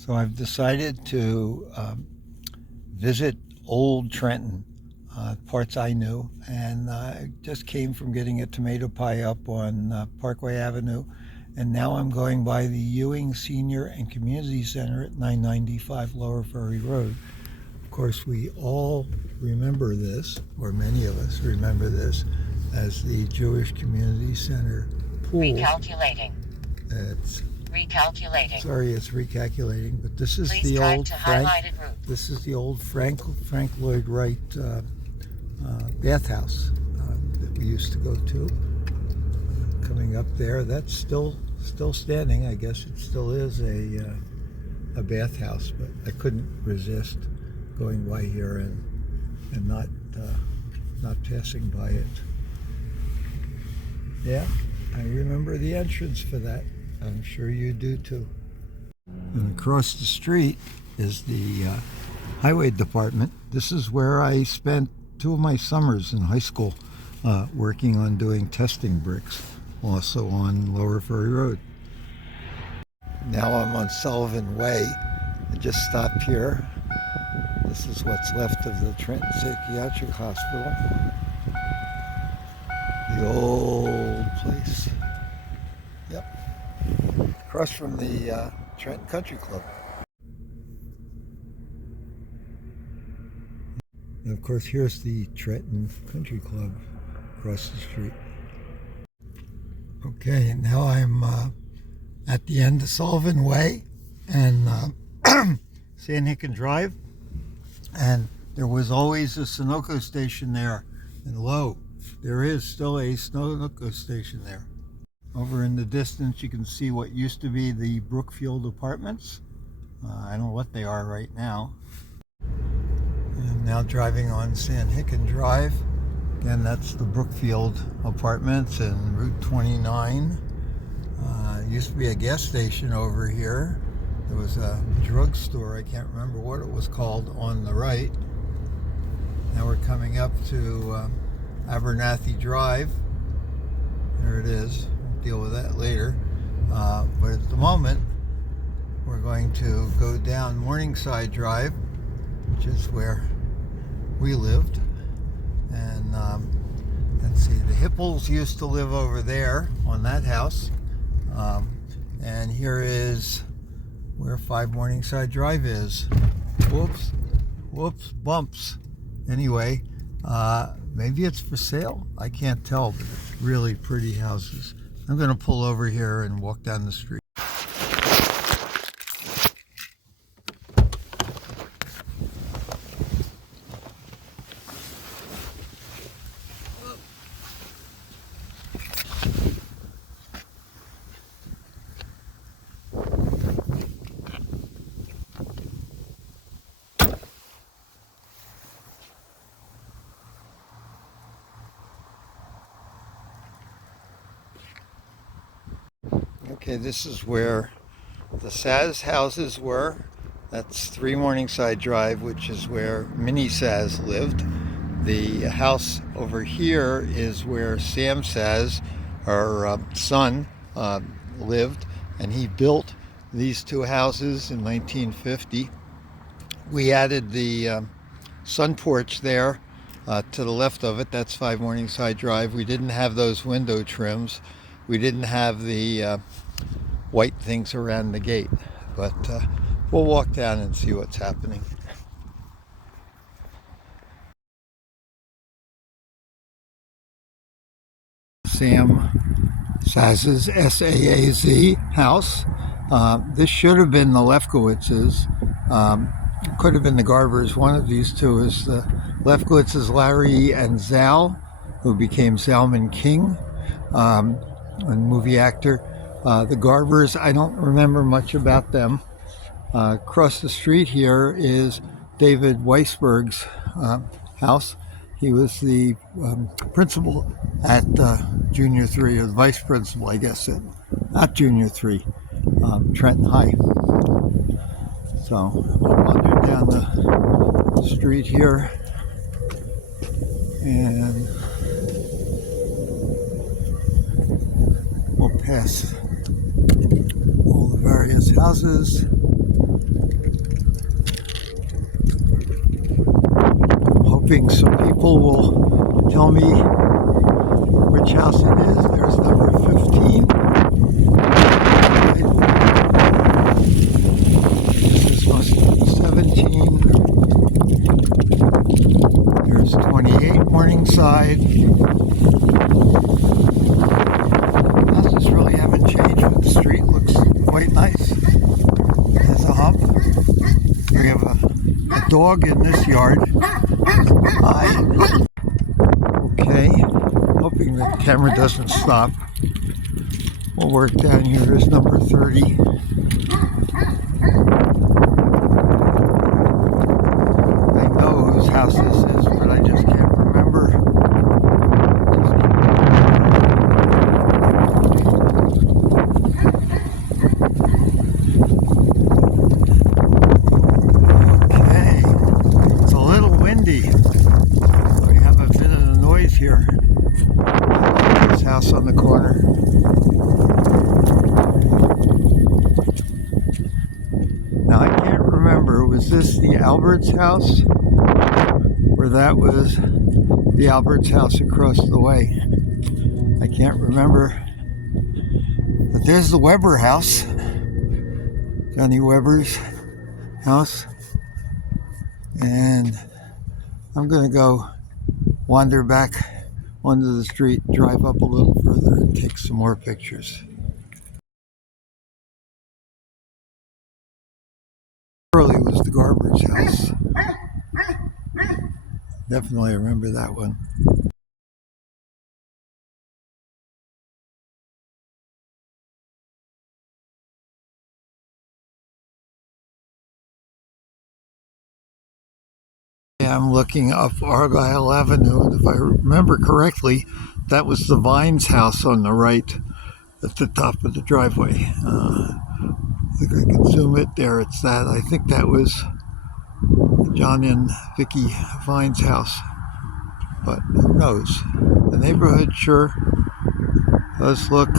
So I've decided to visit old Trenton, parts I knew, and I just came from getting a tomato pie up on Parkway Avenue, and now I'm going by the Ewing Senior and Community Center at 995 Lower Ferry Road. Of course, we all remember this, or many of us remember this, as the Jewish Community Center pool. Recalculating. It's Recalculating. Sorry, it's recalculating, but this is Please the drive old to Frank. highlighted route. This is the old Frank Lloyd Wright bathhouse that we used to go to. Coming up there, that's still standing. I guess it still is a bathhouse, but I couldn't resist going by here and not passing by it. Yeah, I remember the entrance for that. I'm sure you do too. And across the street is the highway department. This is where I spent 2 of my summers in high school working on doing testing bricks, also on Lower Ferry Road. Now I'm on Sullivan Way. I just stopped here. This is what's left of the Trenton Psychiatric Hospital. The old place. Yep. Across from the Trenton Country Club. And of course, here's the Trenton Country Club across the street. Okay, now I'm at the end of Sullivan Way and Sandhicken Drive. And there was always a Sunoco station there. And lo, there is still a Sunoco station there. Over in the distance, you can see what used to be the Brookfield Apartments. I don't know what they are right now. I'm now driving on Sandhicken Drive. Again, that's the Brookfield Apartments and Route 29. Used to be a gas station over here. There was a drugstore, I can't remember what it was called, on the right. Now we're coming up to Abernathy Drive. There it is. Deal with that later, but at the moment we're going to go down Morningside Drive, which is where we lived, and let's see, the Hipples used to live over there on that house, and here is where 5 Morningside Drive is. Whoops, bumps. Anyway, maybe it's for sale, I can't tell, but it's really pretty houses. I'm going to pull over here and walk down the street. Okay, this is where the Saz houses were. That's 3 Morningside Drive, which is where Minnie Saz lived. The house over here is where Sam Saz, her son, lived, and he built these 2 houses in 1950. We added the sun porch there to the left of it. That's 5 Morningside Drive. We didn't have those window trims. We didn't have the white things around the gate, but we'll walk down and see what's happening. Sam Saz's, S-A-A-Z house. This should have been the Lefkowitzes. Could have been the Garbers. One of these two is the Lefkowitzes, Larry and Zal, who became Zalman King, a movie actor. The Garbers, I don't remember much about them. Across the street here is David Weisberg's house. He was the principal at Junior 3, or the vice principal, I guess, at Junior 3, Trenton High. So we'll wander down the street here, and we'll pass all the various houses. hoping some people will tell me which house it is. There's number 15. This must be 17. There's 28 Morningside. Houses really haven't changed, but the street looks quite nice. There's a hump. We have a dog in this yard. Hi. Okay, hoping the camera doesn't stop. We'll work down here. There's number 30. I know whose house this is, but I just can't remember. Okay, it's a little windy. We have a bit of the noise here. This house on the corner. Now I can't remember, was this the Albert's house? Or that was the Albert's house across the way? I can't remember. But there's the Weber house. Johnny Weber's house. And I'm going to go wander back onto the street, drive up a little further and take some more pictures. Early was the Garber's house. Definitely remember that one. I'm looking up Argyle Avenue, and if I remember correctly, that was the Vines house on the right at the top of the driveway. I think I can zoom it there. It's that. I think that was John and Vicky Vine's house, but who knows? The neighborhood sure does look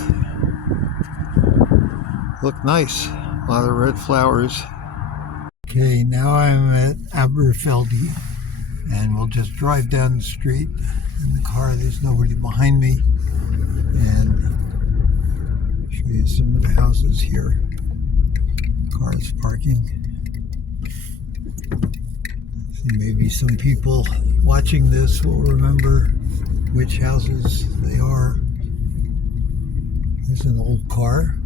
nice. A lot of red flowers. Okay, now I'm at Aberfeldy, and we'll just drive down the street in the car. There's nobody behind me, and show you some of the houses here. Cars parking. Maybe some people watching this will remember which houses they are. There's an old car,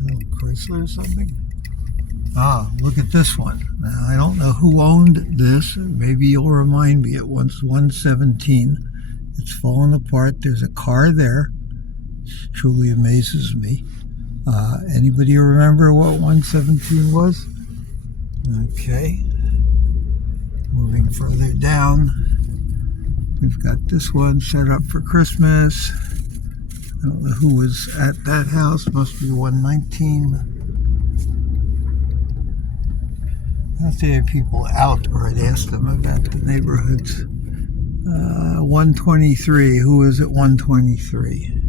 an old Chrysler or something. Ah, look at this one. Now, I don't know who owned this. Maybe you'll remind me. It was 117. It's fallen apart. There's a car there. It truly amazes me. Anybody remember what 117 was? Okay. Moving further down, we've got this one set up for Christmas. I don't know who was at that house. Must be 119. I don't see any people out, or I'd ask them about the neighborhoods. 123. Who is at 123?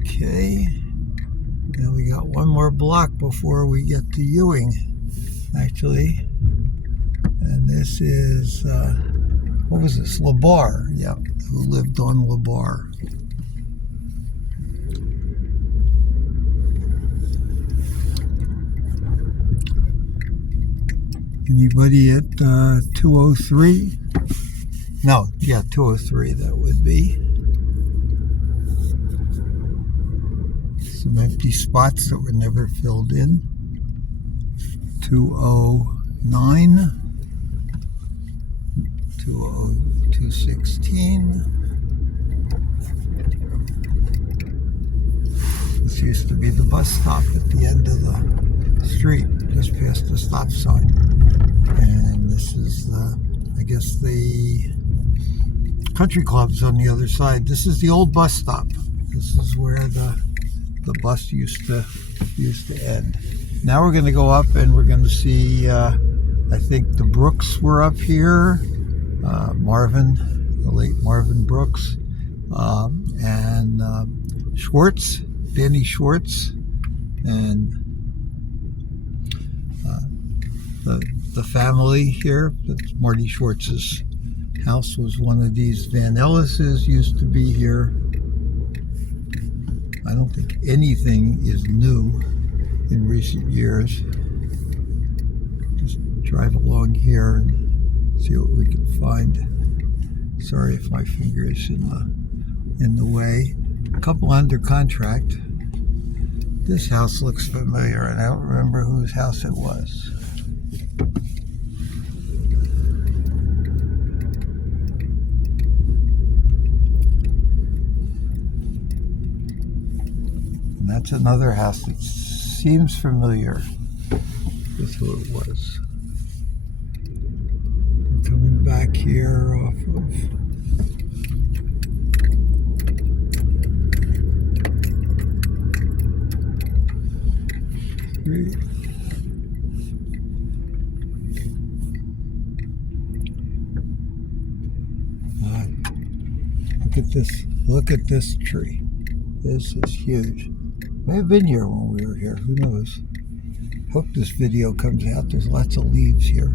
Okay. Now we got one more block before we get to Ewing, actually. And this is, what was this? LeBar. Yeah, who lived on LeBar. Anybody at 203? No, yeah, 203 that would be. Some empty spots that were never filled in. 209. 216. This used to be the bus stop at the end of the street, just past the stop sign. And this is the, I guess the country club's on the other side. This is the old bus stop. This is where the bus used to end. Now we're going to go up and we're going to see, I think the Brooks were up here. Marvin, the late Marvin Brooks, and Schwartz, Danny Schwartz, and the family here. That's Marty Schwartz's house was one of these. Van Ellis's used to be here. I don't think anything is new in recent years. Just drive along here and see what we can find. Sorry if my finger is in the way. A couple under contract. This house looks familiar, and I don't remember whose house it was. And that's another house that seems familiar with who it was. Coming back here off of Street. Look at this tree. This is huge. May have been here when we were here, who knows. Hope this video comes out. There's lots of leaves here.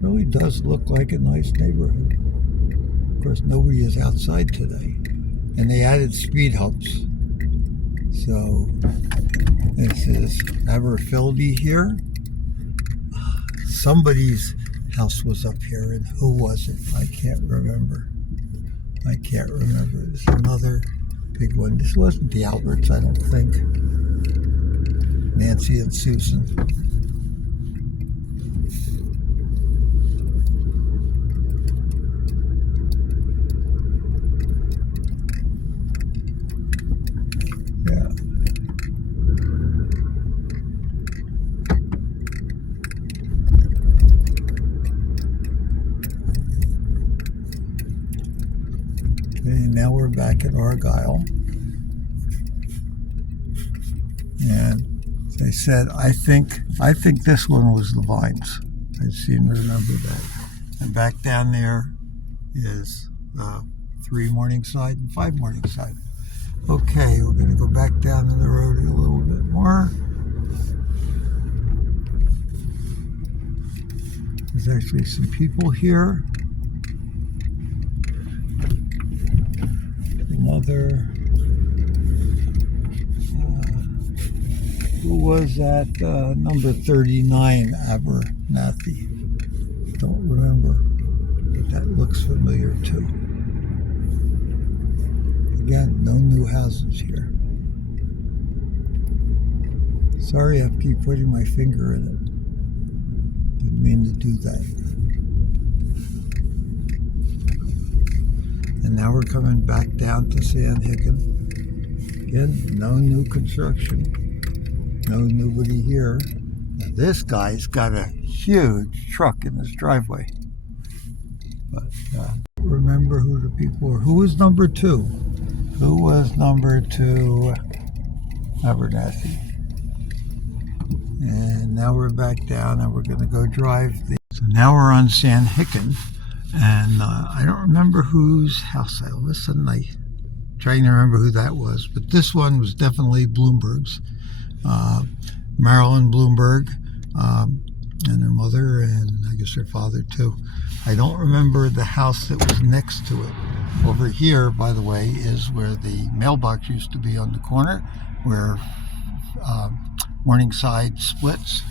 Really does look like a nice neighborhood. Of course, nobody is outside today. And they added speed humps. So, this is Aberfeldy here. Somebody's house was up here, and who was it? I can't remember. There's another big one. This wasn't the Alberts, I don't think. Nancy and Susan. Yeah. Okay, now we're back at Argyle. And as I said, I think this one was the Vines. I seem to remember that. And back down there is 3 Morningside and 5 Morningside. Okay, we're going to go back down to the road a little bit more. There's actually some people here. Another, who was at number 39, Abernathy? Don't remember, but that looks familiar too. Again, no new houses here. Sorry, I keep putting my finger in it. Didn't mean to do that. And now we're coming back down to Sandhicken. Again, no new construction. Nobody here. Now this guy's got a huge truck in his driveway. But remember who the people were. Who was number 2? Who was number 2? Abernathy. And now we're back down, and we're going to go drive. So now we're on Sandhicken, and I don't remember whose house I listened. I'm trying to remember who that was, but this one was definitely Bloomberg's. Marilyn Bloomberg, and her mother, and I guess her father too. I don't remember the house that was next to it. Over here, by the way, is where the mailbox used to be on the corner, where Morningside splits.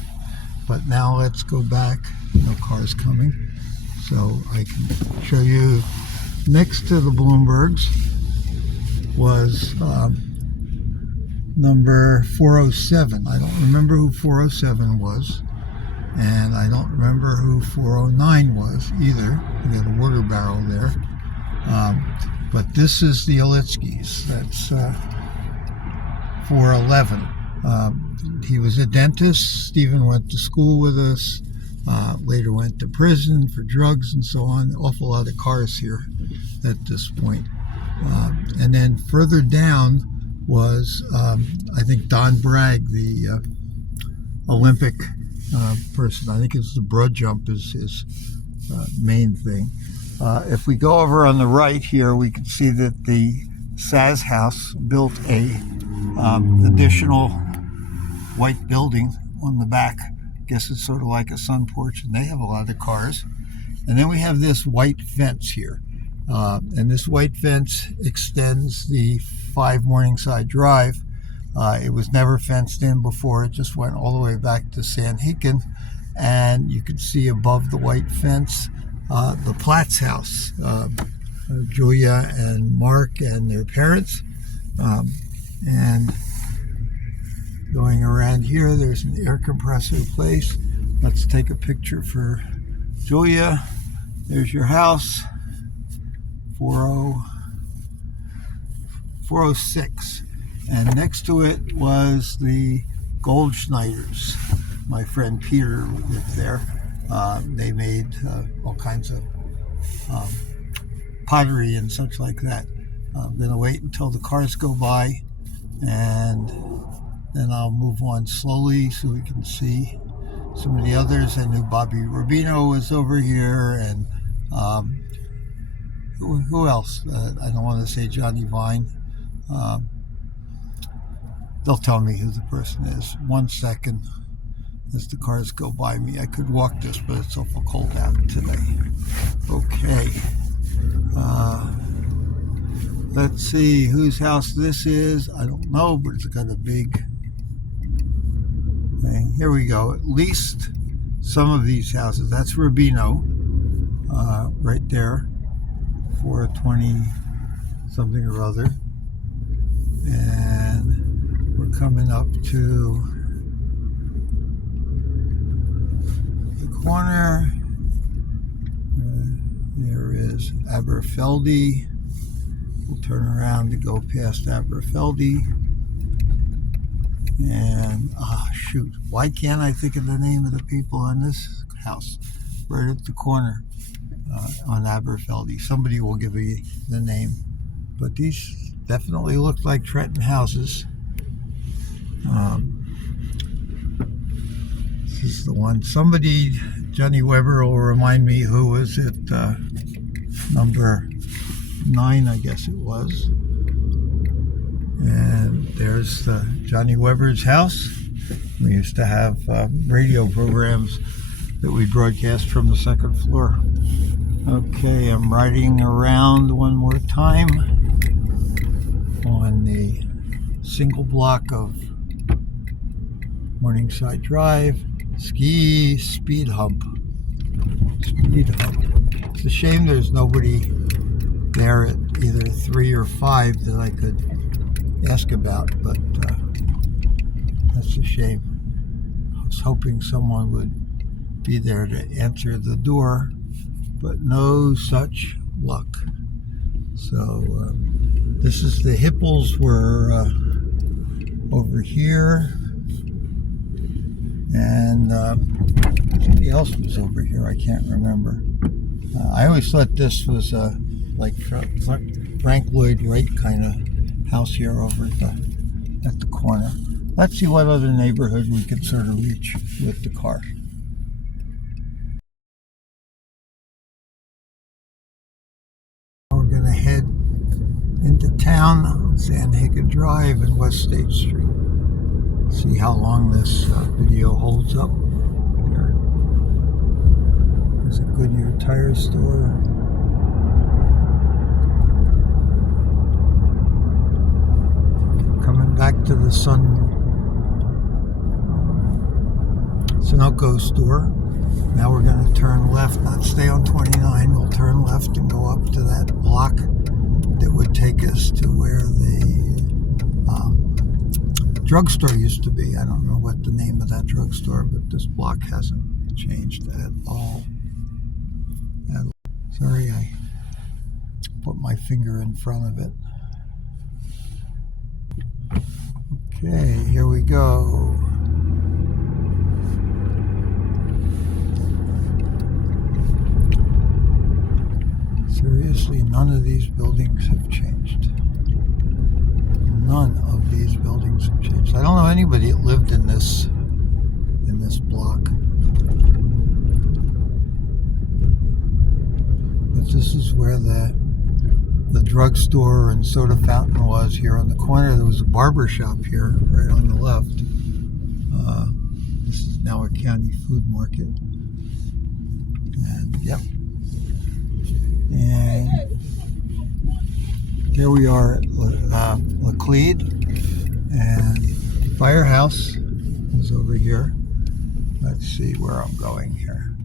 But now let's go back. No cars coming. So I can show you next to the Bloombergs was number 407. I don't remember who 407 was, and I don't remember who 409 was either. We got a water barrel there. But this is the Olitskis. That's 411. He was a dentist. Stephen went to school with us. Later went to prison for drugs and so on. Awful lot of cars here at this point. And then further down was, I think, Don Bragg, the Olympic person. I think it's the broad jump is his main thing. If we go over on the right here, we can see that the Saz house built a additional white building on the back. I guess it's sort of like a sun porch, and they have a lot of cars. And then we have this white fence here. And this white fence extends the 5 Morningside Drive. It was never fenced in before. It just went all the way back to San Hicken. And you can see above the white fence the Platt's house. Julia and Mark and their parents. And going around here, there's an air compressor place. Let's take a picture for Julia. There's your house, 406. And next to it was the Goldschneiders. My friend Peter lived there. They made all kinds of pottery and such like that. I'm going to wait until the cars go by, and then I'll move on slowly so we can see some of the others. I knew Bobby Rubino was over here, and who else? I don't want to say Johnny Vine. They'll tell me who the person is. 1 second as the cars go by me. I could walk this, but it's awful cold out today. Okay. Let's see whose house this is. I don't know, but it's got a big thing. Here we go. At least some of these houses. That's Rubino, right there, 420 something or other. And we're coming up to the corner. There is Aberfeldy. We'll turn around to go past Aberfeldy. And, shoot, why can't I think of the name of the people on this house? Right at the corner on Aberfeldy. Somebody will give me the name. But these definitely look like Trenton houses. This is the one. Somebody, Johnny Weber, will remind me who was at number 9, I guess it was. And there's Johnny Weber's house. We used to have radio programs that we broadcast from the 2nd floor. Okay, I'm riding around one more time on the single block of Morningside Drive. Speed hump. It's a shame there's nobody there at either 3 or 5 that I could ask about, but that's a shame. I was hoping someone would be there to answer the door, but no such luck. So this is the Hipples were over here, and somebody else was over here. I can't remember. I always thought this was like Frank Lloyd Wright kind of house here over at the corner. Let's see what other neighborhood we could sort of reach with the car. We're going to head into town on San Hicken Drive and West State Street. See how long this video holds up. There's a Goodyear tire store. Coming back to the Sunoco store. Now we're going to turn left, not stay on 29. We'll turn left and go up to that block that would take us to where the drugstore used to be. I don't know what the name of that drugstore, but this block hasn't changed at all. Sorry, I put my finger in front of it. Okay, here we go. Seriously, none of these buildings have changed. None of these buildings have changed. I don't know anybody that lived in this block. But This is where the drugstore and soda fountain was here on the corner. There was a barber shop here right on the left. This is now a county food market. And yep. And here we are at Laclede, and the firehouse is over here. Let's see where I'm going here.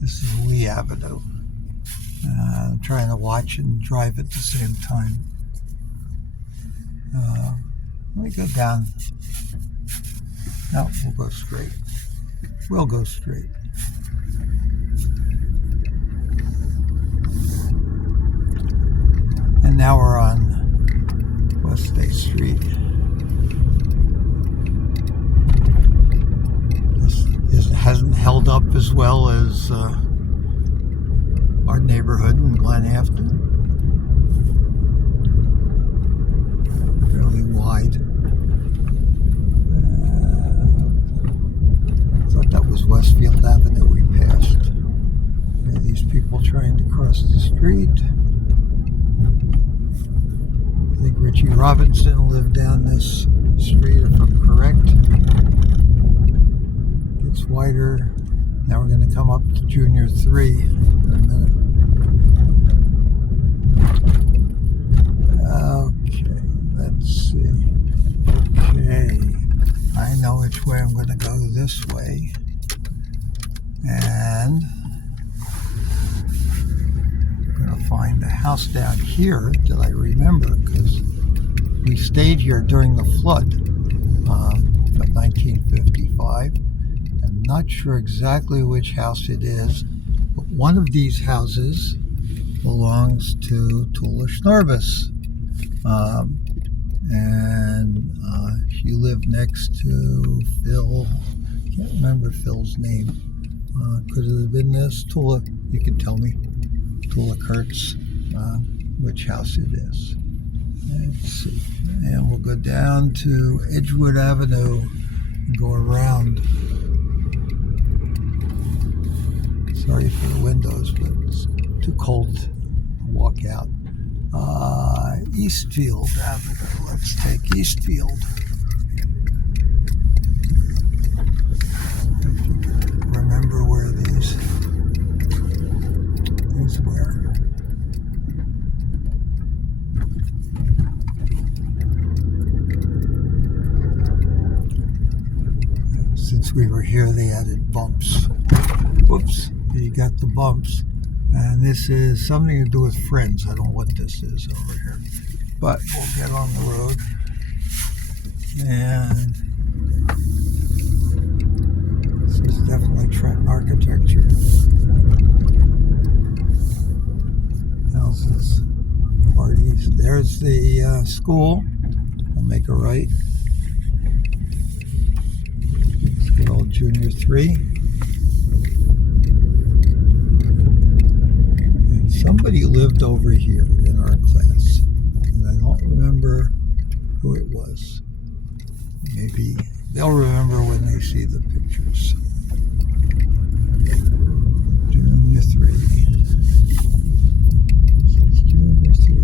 This is Lee Avenue. I'm trying to watch and drive at the same time. Let me go down. No, we'll go straight. We'll go straight. And now we're on West State Street. This hasn't held up as well as our neighborhood in Glen, Afton. Fairly wide. I thought that was Westfield Avenue we passed. There are these people trying to cross the street. I think Richie Robinson lived down this street, if I'm correct. Gets wider. Now we're going to come up to Junior 3 in a minute. Okay, let's see. Okay, I know which way I'm going to go this way. And I'm going to find a house down here that I remember because we stayed here during the flood of 1955. I'm not sure exactly which house it is, but one of these houses belongs to Tula Schnarbus. And she lived next to Phil. I can't remember Phil's name. Could it have been this? Tula, you can tell me. Tula Kurtz, which house it is. Let's see. And we'll go down to Edgewood Avenue and go around. Sorry for the windows, but it's too cold to walk out. Eastfield Avenue. Let's take Eastfield. If you can remember where these were. Since we were here, they added bumps. Whoops. You got the bumps, and this is something to do with Friends. I don't know what this is over here, but we'll get on the road. And this is definitely Trenton architecture. Houses, parties. There's the school. We'll make a right. It's good old Junior 3. Somebody lived over here in our class, and I don't remember who it was. Maybe they'll remember when they see the pictures. Junior 3. Junior 3.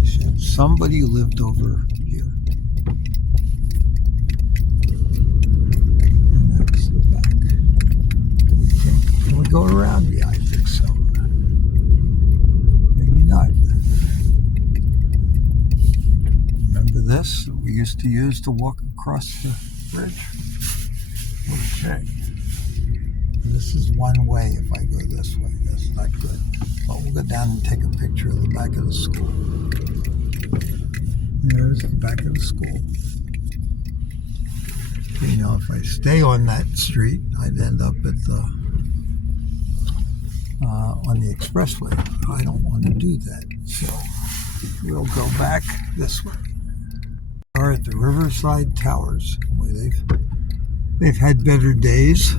He said somebody lived over here. And that's the back. Can we go around? Yeah, I think so. Not. Remember this that we used to use to walk across the bridge? Okay. This is one way if I go this way. That's not good. But we'll go down and take a picture of the back of the school. There's the back of the school. Okay, now if I stay on that street, I'd end up at the on the expressway. I don't want to do that, so we'll go back this way. We're at the Riverside Towers. Boy, they've had better days.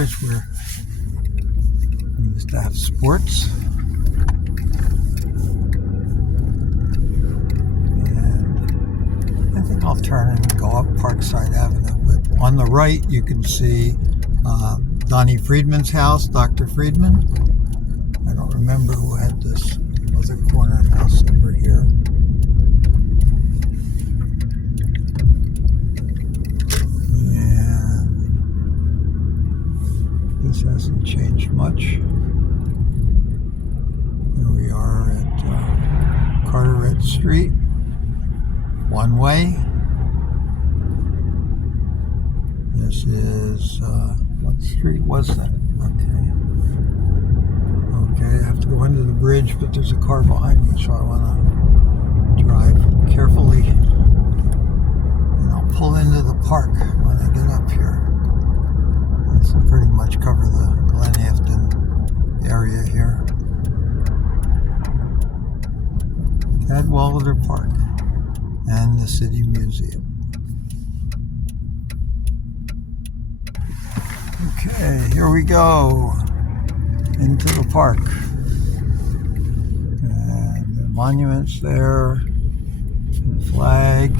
here's where we used to have sports. And I think I'll turn and go up Parkside Avenue. But on the right, you can see Donnie Friedman's house, Dr. Friedman. I don't remember who had this other corner house over here. This hasn't changed much. Here we are at Carteret Street, one way. This is, what street was that? Okay, I have to go under the bridge, but there's a car behind me, so I want to drive carefully. And I'll pull into the park when I get up here. This will pretty much cover the Glen Afton area here. Cadwalader Park and the City Museum. Okay, here we go into the park. And the monuments there, and the flag.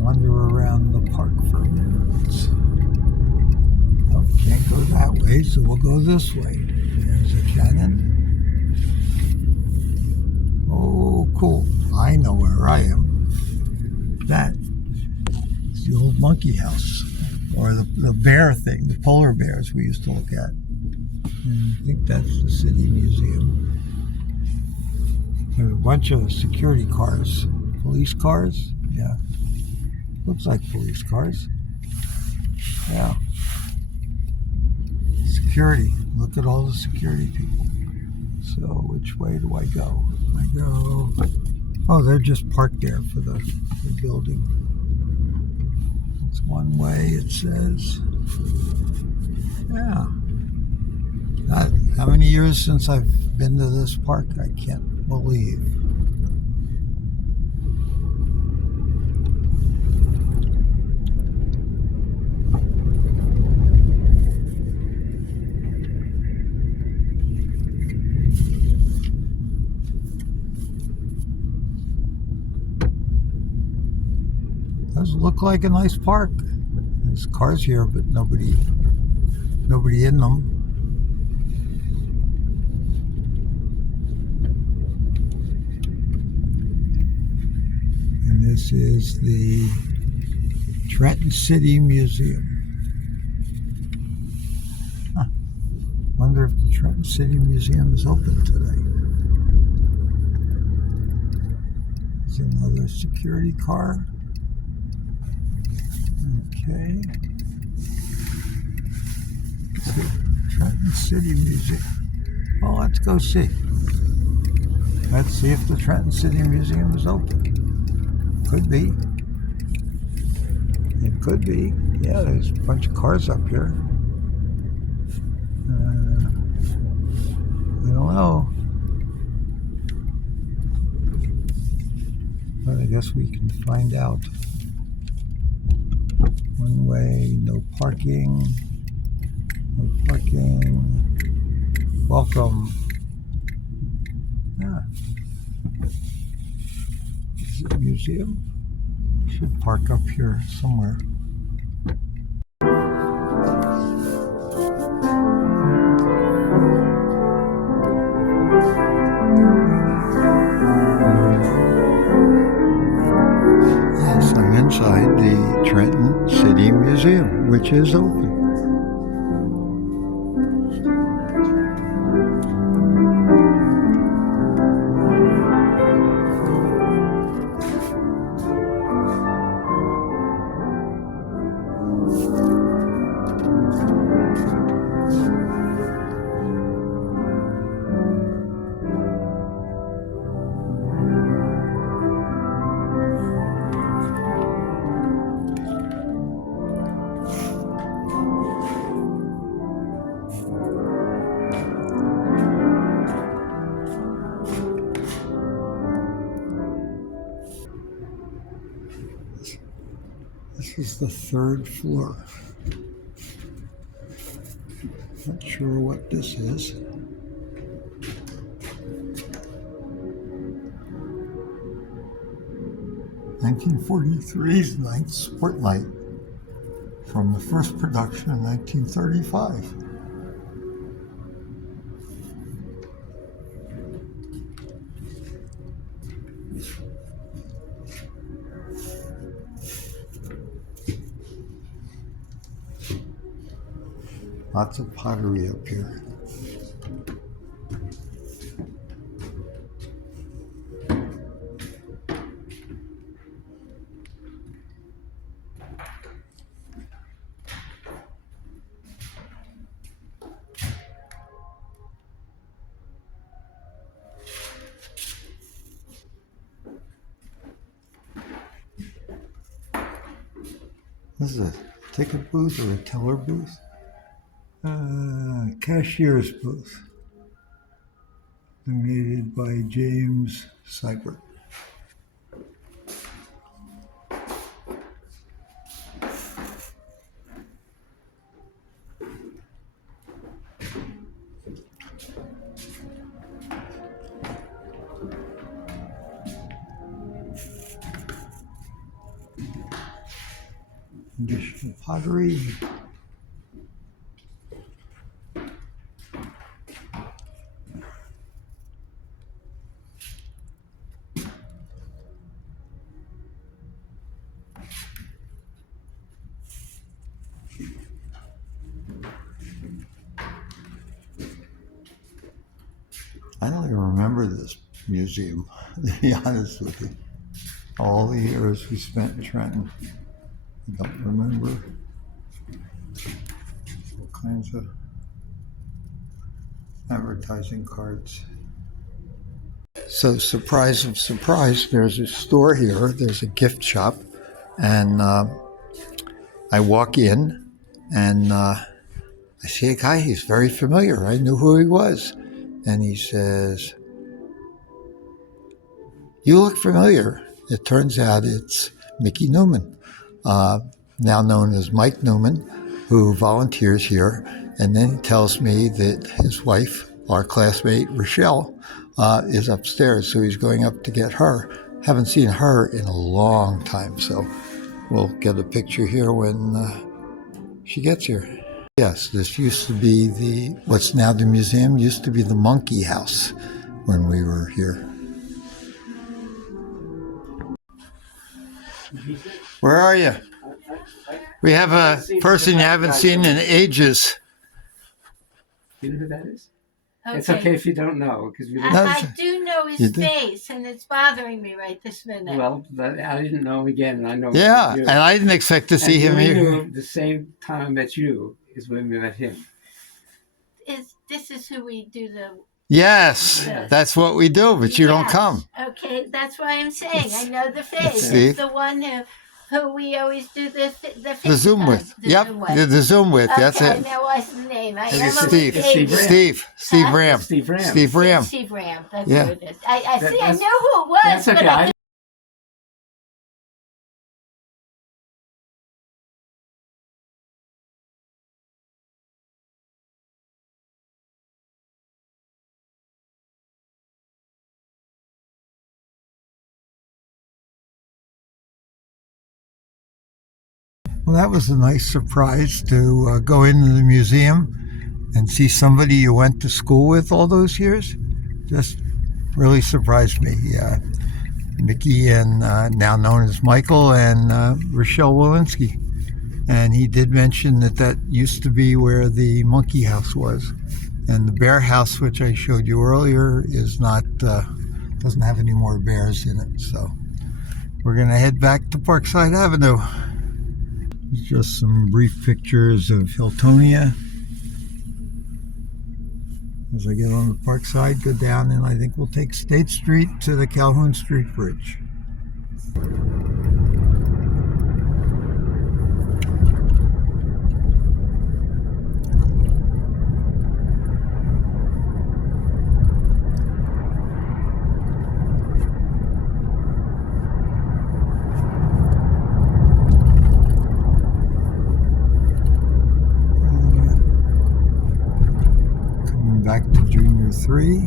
Wander around the park for a minute. Oh, can't go that way, so we'll go this way. There's a cannon. Oh, cool. I know where I am. That is the old monkey house, or the bear thing, the polar bears we used to look at. And I think that's the City Museum. There's a bunch of security cars, police cars. Yeah. Looks like police cars. Yeah. Security. Look at all the security people. So which way do I go? I go... Oh, they're just parked there for the building. It's one way, it says. Yeah. How many years since I've been to this park? I can't believe. Does look like a nice park. There's cars here, but nobody in them. And this is the Trenton City Museum. Huh. Wonder if the Trenton City Museum is open today. There's another security car. Okay. Trenton City Museum. Well, let's go see. Let's see if the Trenton City Museum is open. Could be. It could be. Yeah, there's a bunch of cars up here. I don't know. But I guess we can find out. One way, no parking. No parking. Welcome. Yeah. Is it a museum? Should park up here somewhere. Yes, I'm inside the Trenton City Museum, which is open. This is the 3rd floor. Not sure what this is. (1943's Ninth Spotlight from the first production in 1935. Lots of pottery up here. This is a ticket booth or a teller booth? Cashier's booth. Donated by James Seibert. Additional pottery. I don't even remember this museum, to be honest with you. All the years we spent in Trenton, I don't remember. All kinds of advertising cards. So, surprise of surprise, there's a store here, there's a gift shop, and I walk in, and I see a guy, he's very familiar. I knew who he was. And he says, "You look familiar." It turns out it's Mickey Newman, now known as Mike Newman, who volunteers here. And then he tells me that his wife, our classmate Rochelle, is upstairs. So he's going up to get her. Haven't seen her in a long time. So we'll get a picture here when she gets here. Yes, this used to be what's now the museum, used to be the Monkey House when we were here. Where are you? We have a person you haven't seen in ages. You know who that is? Okay. It's okay if you don't know, because we didn't. I do know his face, and it's bothering me right this minute. Well, I didn't know him again, and I know. Yeah, you. and I didn't expect to see him we here. knew the same time I met you is when we met him. This is who we do the... Yes, that's what we do, but you don't come. Okay, that's why I'm saying I know the face. Steve. It's the one who we always do the Zoom with. Yep, the Zoom with. Okay, That's it. now what's the name? I Steve. am Steve Ram. Steve Ram. Steve Ram. Steve Ram. That's Yeah. who it is. I see. I know who it was. That's okay. But Well, that was a nice surprise to go into the museum and see somebody you went to school with all those years. Just really surprised me. Mickey and now known as Michael and Rochelle Walensky. And he did mention that used to be where the Monkey House was. And the Bear House, which I showed you earlier, is not, doesn't have any more bears in it. So we're going to head back to Parkside Avenue. Just some brief pictures of Hiltonia. As I get on the Parkside, go down, and I think we'll take State Street to the Calhoun Street Bridge. 3.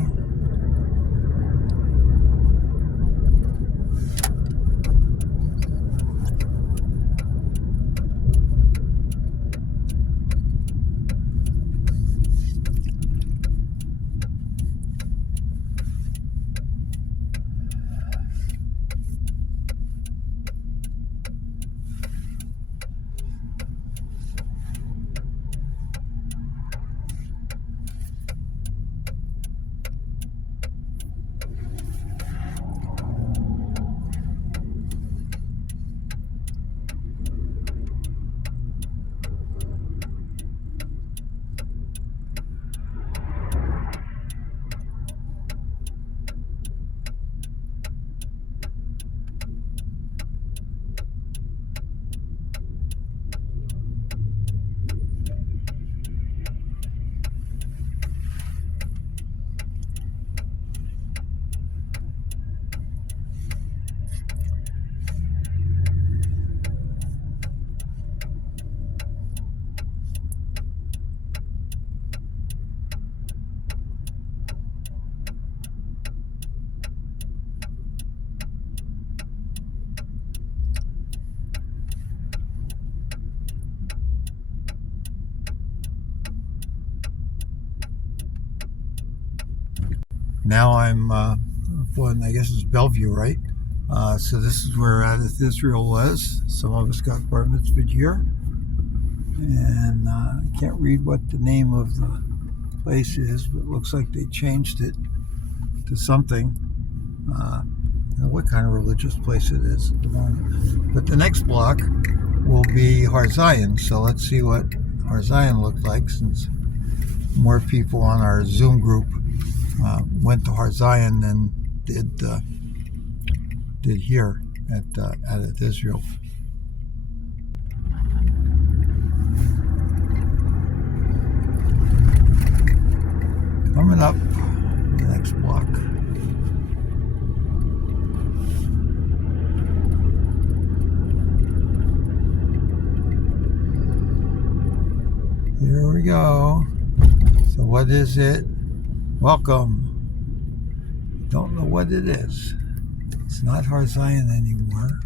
Now I'm, I guess it's Bellevue, right? So this is where Adith Israel was. Some of us got bar mitzvahed here. And I can't read what the name of the place is, but it looks like they changed it to something. I don't know what kind of religious place it is at the moment. But the next block will be Har Zion. So let's see what Har Zion looked like, since more people on our Zoom group went to Har Zion than did here at Israel. Coming up the next block. Here we go. So what is it? Welcome. Don't know what it is. It's not Har Zion anymore.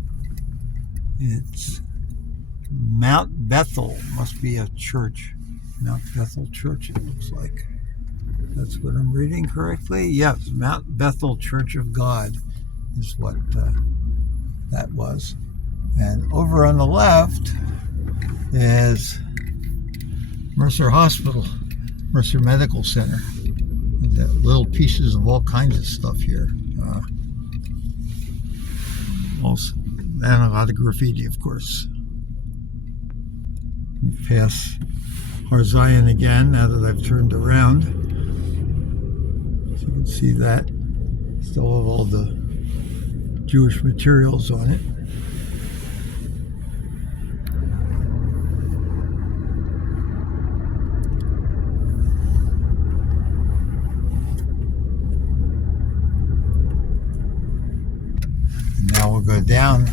It's Mount Bethel. Must be a church. Mount Bethel Church, it looks like. That's what I'm reading correctly? Yes, Mount Bethel Church of God is what that was. And over on the left is Mercer Hospital, Mercer Medical Center. Got little pieces of all kinds of stuff here. Also, and a lot of graffiti, of course. Pass Har Zion again now that I've turned around. So you can see that. Still have all the Jewish materials on it. Now we'll go down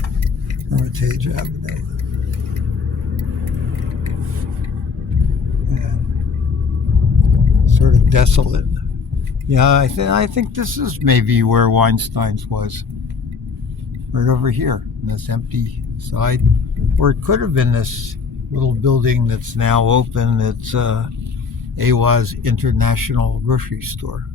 Hermitage Avenue. And sort of desolate. Yeah, I think this is maybe where Weinstein's was. Right over here, in this empty side. Or it could have been this little building that's now open. It's AWA's International Grocery Store.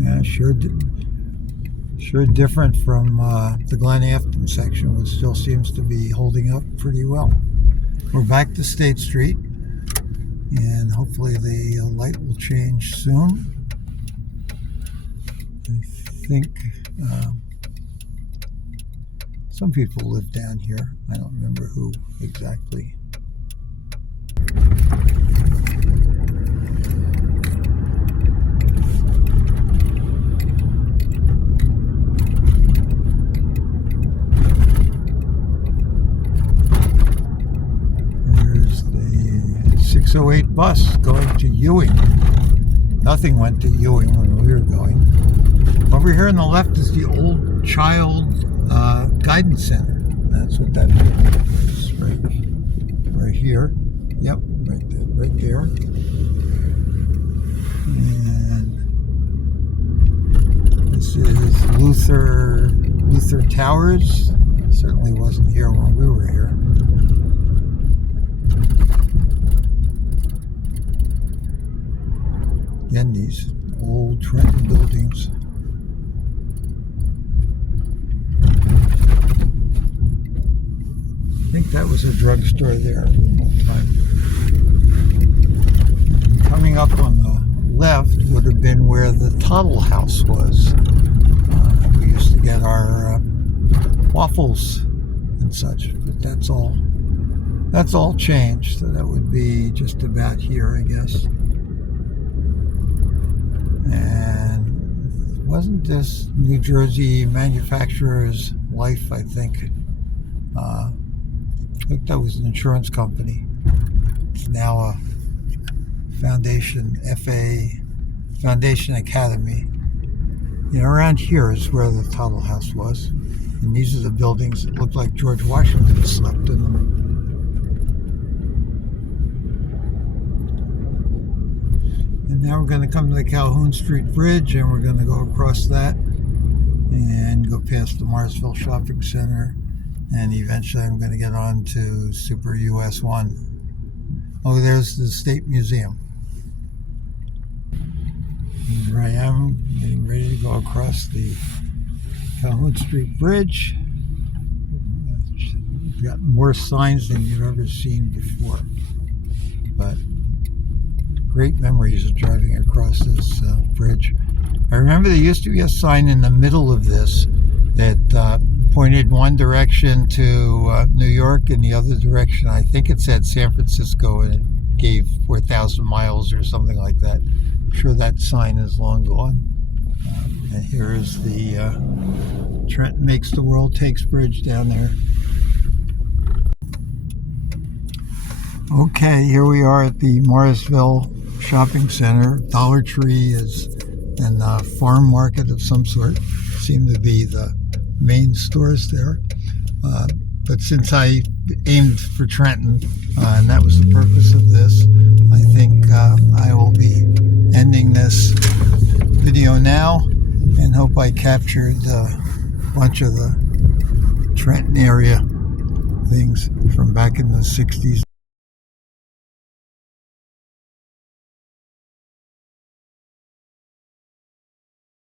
Yeah, sure different from the Glen Afton section, which still seems to be holding up pretty well. We're back to State Street, and hopefully the light will change soon. I think some people live down here. I don't remember who exactly. 608 bus going to Ewing. Nothing went to Ewing when we were going. Over here on the left is the old child guidance center. That's what that is. Right here. Yep, right there. And this is Luther Towers. Certainly wasn't here when we were here. Again, these old Trenton buildings. I think that was a drugstore there at one time. Coming up on the left would have been where the Toddle House was. We used to get our waffles and such, but that's all changed. So that would be just about here, I guess. And wasn't this New Jersey Manufacturers Life, I think? I think that was an insurance company. It's now a Foundation Academy. You know, around here is where the Toddle House was. And these are the buildings that look like George Washington slept in them. And now we're going to come to the Calhoun Street Bridge, and we're going to go across that and go past the Morrisville Shopping Center. And eventually I'm going to get on to Super US 1. Oh, there's the State Museum. And here I am, getting ready to go across the Calhoun Street Bridge. We've got more signs than you've ever seen before. But great memories of driving across this bridge. I remember there used to be a sign in the middle of this that pointed one direction to New York and the other direction, I think it said San Francisco, and it gave 4,000 miles or something like that. I'm sure that sign is long gone. And here is the Trenton Makes the World Takes Bridge down there. Okay, here we are at the Morrisville Shopping Center. Dollar Tree is and a farm market of some sort. Seem to be the main stores there. But since I aimed for Trenton, and that was the purpose of this, I think I will be ending this video now, and hope I captured a bunch of the Trenton area things from back in the 60s.